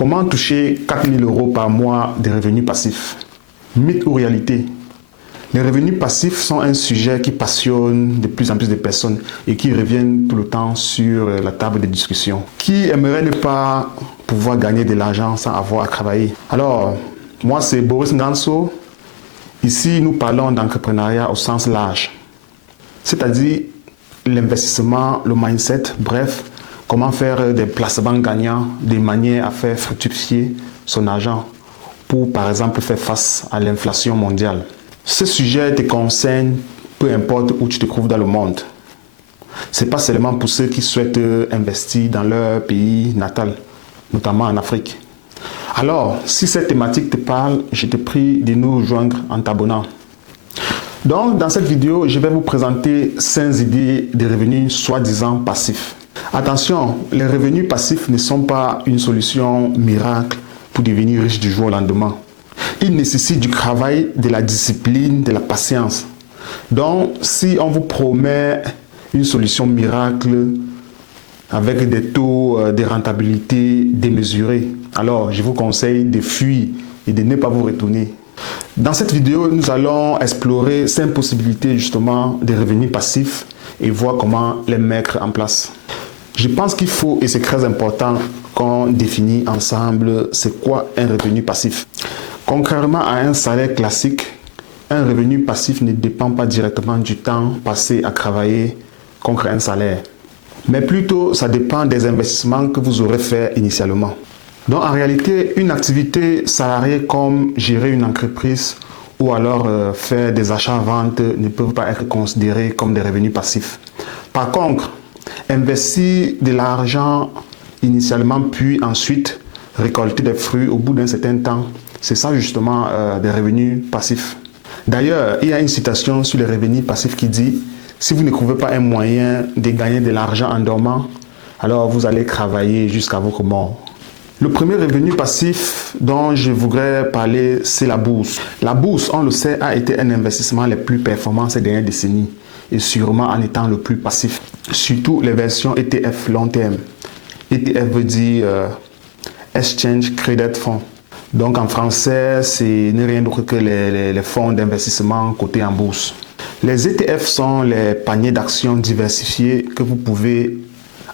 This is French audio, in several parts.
Comment toucher 4 000 € par mois de revenus passifs? Mythe ou réalité? Les revenus passifs sont un sujet qui passionne de plus en plus de personnes et qui reviennent tout le temps sur la table de discussion. Qui aimerait ne pas pouvoir gagner de l'argent sans avoir à travailler? Alors, moi c'est Boris Nganso. Ici, nous parlons d'entrepreneuriat au sens large, c'est-à-dire l'investissement, le mindset, bref, comment faire des placements gagnants de manière à faire fructifier son argent pour, par exemple, faire face à l'inflation mondiale. Ce sujet te concerne peu importe où tu te trouves dans le monde. Ce n'est pas seulement pour ceux qui souhaitent investir dans leur pays natal, notamment en Afrique. Alors, si cette thématique te parle, je te prie de nous rejoindre en t'abonnant. Donc, dans cette vidéo, je vais vous présenter 5 idées de revenus soi-disant passifs. Attention, les revenus passifs ne sont pas une solution miracle pour devenir riche du jour au lendemain. Ils nécessitent du travail, de la discipline, de la patience. Donc, si on vous promet une solution miracle avec des taux de rentabilité démesurés, alors je vous conseille de fuir et de ne pas vous retourner. Dans cette vidéo, nous allons explorer 5 possibilités justement de revenus passifs et voir comment les mettre en place. Je pense qu'il faut, et c'est très important, qu'on définisse ensemble c'est quoi un revenu passif. Contrairement à un salaire classique, un revenu passif ne dépend pas directement du temps passé à travailler contre un salaire. Mais plutôt, ça dépend des investissements que vous aurez fait initialement. Donc en réalité, une activité salariée comme gérer une entreprise ou alors faire des achats-ventes ne peuvent pas être considérés comme des revenus passifs. Par contre, investir de l'argent initialement puis ensuite récolter des fruits au bout d'un certain temps, c'est ça justement des revenus passifs. D'ailleurs, il y a une citation sur les revenus passifs qui dit « Si vous ne trouvez pas un moyen de gagner de l'argent en dormant, alors vous allez travailler jusqu'à votre mort. » Le premier revenu passif dont je voudrais parler, c'est la bourse. La bourse, on le sait, a été un investissement le plus performant ces dernières décennies et sûrement en étant le plus passif. Surtout les versions ETF long terme. ETF veut dire Exchange Traded Fund. Donc en français, c'est rien d'autre que les fonds d'investissement cotés en bourse. Les ETF sont les paniers d'actions diversifiés que vous pouvez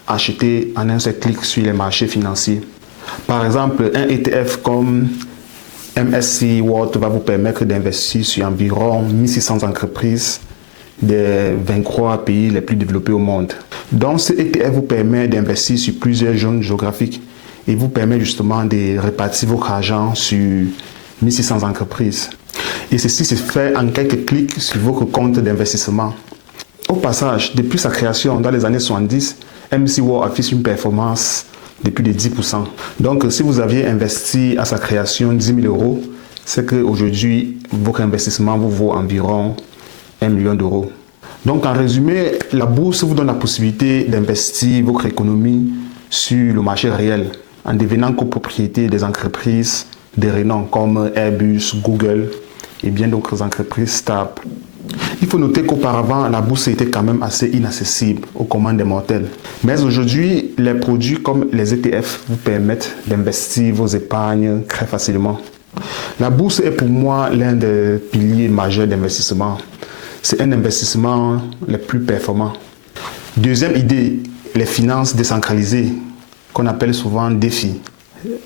acheter en un seul clic sur les marchés financiers. Par exemple, un ETF comme MSCI World va vous permettre d'investir sur environ 1600 entreprises des 23 pays les plus développés au monde. Donc, ce ETF vous permet d'investir sur plusieurs zones géographiques et vous permet justement de répartir votre argent sur 1600 entreprises. Et ceci se fait en quelques clics sur votre compte d'investissement. Au passage, depuis sa création dans les années 70, MSCI World affiche une performance de plus de 10%. Donc, si vous aviez investi à sa création 10 000 €, c'est qu'aujourd'hui, votre investissement vous vaut environ 1 million d'euros. Donc, en résumé, la bourse vous donne la possibilité d'investir votre économie sur le marché réel en devenant copropriété des entreprises de renom comme Airbus, Google et bien d'autres entreprises stables. Il faut noter qu'auparavant, la bourse était quand même assez inaccessible aux commandes des mortels. Mais aujourd'hui, les produits comme les ETF vous permettent d'investir vos épargnes très facilement. La bourse est pour moi l'un des piliers majeurs d'investissement. C'est un investissement le plus performant. Deuxième idée, les finances décentralisées, qu'on appelle souvent DeFi.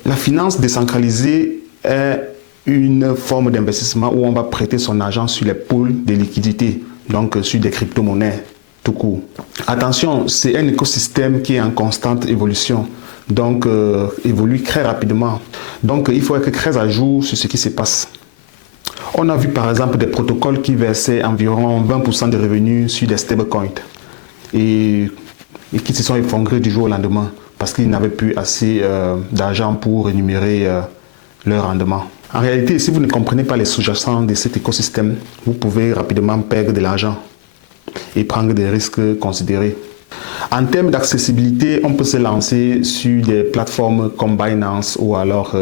La finance décentralisée est une forme d'investissement où on va prêter son argent sur les pools de liquidité, donc sur des crypto-monnaies tout court. Attention, c'est un écosystème qui est en constante évolution, donc évolue très rapidement. Donc il faut être très à jour sur ce qui se passe. On a vu par exemple des protocoles qui versaient environ 20% de revenus sur des stablecoins et qui se sont effondrés du jour au lendemain parce qu'ils n'avaient plus assez d'argent pour rémunérer leur rendement. En réalité, si vous ne comprenez pas les sous-jacents de cet écosystème, vous pouvez rapidement perdre de l'argent et prendre des risques considérés. En termes d'accessibilité, on peut se lancer sur des plateformes comme Binance ou alors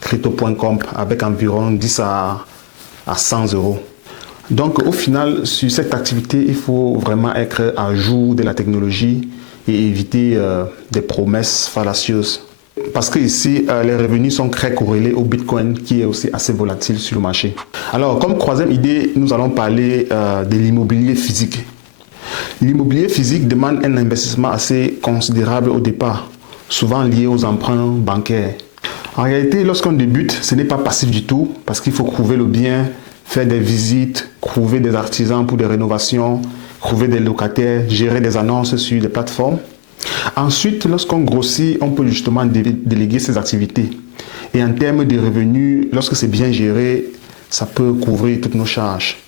Crypto.com avec environ 10 à 100 €. Donc au final, sur cette activité, il faut vraiment être à jour de la technologie et éviter des promesses fallacieuses. Parce que ici, les revenus sont très corrélés au Bitcoin qui est aussi assez volatile sur le marché. Alors, comme troisième idée, nous allons parler de l'immobilier physique. L'immobilier physique demande un investissement assez considérable au départ, souvent lié aux emprunts bancaires. En réalité, lorsqu'on débute, ce n'est pas passif du tout parce qu'il faut trouver le bien, faire des visites, trouver des artisans pour des rénovations, trouver des locataires, gérer des annonces sur des plateformes. Ensuite, lorsqu'on grossit, on peut justement déléguer ses activités. Et en termes de revenus, lorsque c'est bien géré, ça peut couvrir toutes nos charges.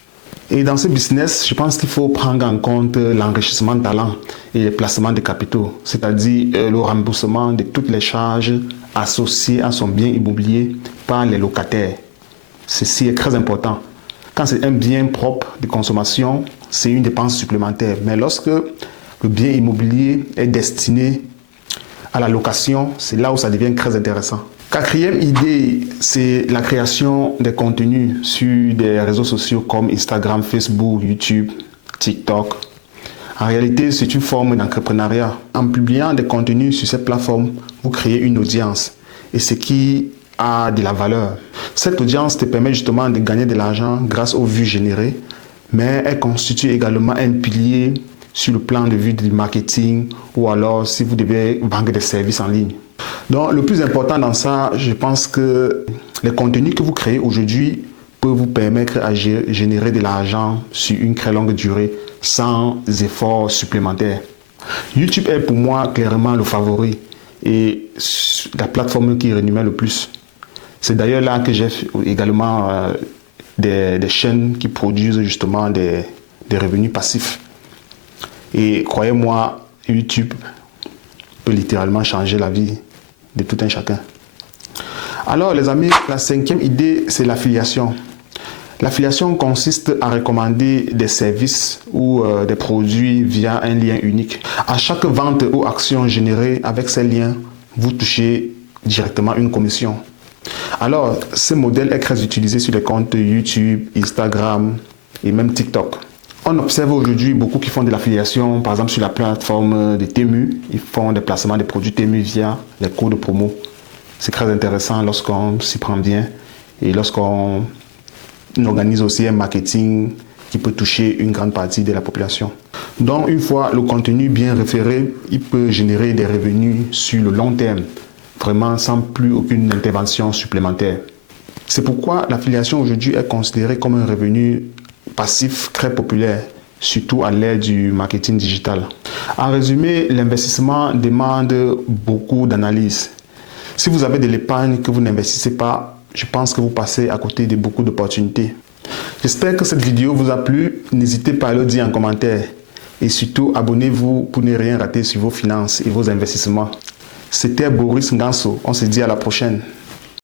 Et dans ce business, je pense qu'il faut prendre en compte l'enrichissement de talent et le placement de capitaux, c'est-à-dire le remboursement de toutes les charges associées à son bien immobilier par les locataires. Ceci est très important. Quand c'est un bien propre de consommation, c'est une dépense supplémentaire. Mais lorsque le bien immobilier est destiné à la location, c'est là où ça devient très intéressant. Quatrième idée, c'est la création des contenus sur des réseaux sociaux comme Instagram, Facebook, YouTube, TikTok. En réalité, c'est une forme d'entrepreneuriat. En publiant des contenus sur cette plateforme, vous créez une audience et ce qui a de la valeur. Cette audience te permet justement de gagner de l'argent grâce aux vues générées, mais elle constitue également un pilier sur le plan de vue du marketing ou alors si vous devez vendre des services en ligne. Donc le plus important dans ça, je pense que les contenus que vous créez aujourd'hui peuvent vous permettre à générer de l'argent sur une très longue durée sans efforts supplémentaires. YouTube est pour moi clairement le favori et la plateforme qui rémunère le plus. C'est d'ailleurs là que j'ai également des chaînes qui produisent justement des revenus passifs. Et croyez-moi, YouTube peut littéralement changer la vie de tout un chacun. Alors les amis, la cinquième idée, c'est l'affiliation. L'affiliation consiste à recommander des services ou des produits via un lien unique. À chaque vente ou action générée avec ces liens, vous touchez directement une commission. Alors, ce modèle est très utilisé sur les comptes YouTube, Instagram et même TikTok. On observe aujourd'hui beaucoup qui font de l'affiliation, par exemple sur la plateforme de Temu. Ils font des placements de produits Temu via les codes promo. C'est très intéressant lorsqu'on s'y prend bien et lorsqu'on organise aussi un marketing qui peut toucher une grande partie de la population. Donc, une fois le contenu bien référé, il peut générer des revenus sur le long terme, vraiment sans plus aucune intervention supplémentaire. C'est pourquoi l'affiliation aujourd'hui est considérée comme un revenu passif très populaire, surtout à l'ère du marketing digital. En résumé, l'investissement demande beaucoup d'analyse. Si vous avez de l'épargne que vous n'investissez pas, je pense que vous passez à côté de beaucoup d'opportunités. J'espère que cette vidéo vous a plu. N'hésitez pas à le dire en commentaire. Et surtout, abonnez-vous pour ne rien rater sur vos finances et vos investissements. C'était Boris Nganso. On se dit à la prochaine.